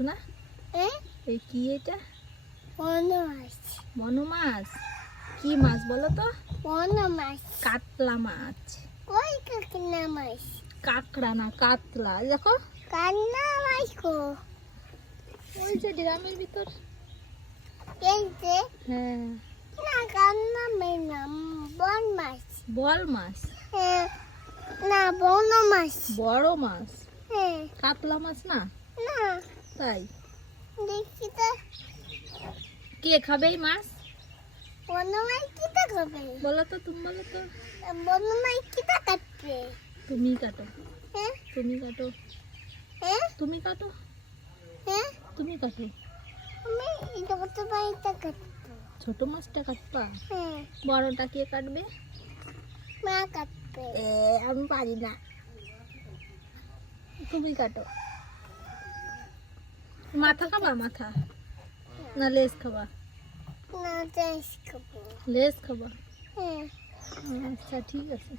শোনা এই কি এটা? বনো মাছ। কি মাছ বলো তো? কাতলা মাছ। কাঁকড়া না, কাতলা। দেখো ওই যে ড্রামের ভিতর। হ্যাঁ, বল মাছ। বড় মাছ। কাতলা মাছ না? তাই? কে খাবে এই মাছ বলো তো? তুমি বলো তো। তুমি কাটো, তুমি কাটো, তুমি কাটো, তুমি কাটো। ছোট মাছটা কাটবা? বড়টা কে কাটবে? আমি পারি না। তুমি কাটো। মাথা খাবা? মাথা না লেজ খাবা? লেজ খাবা? আচ্ছা ঠিক আছে।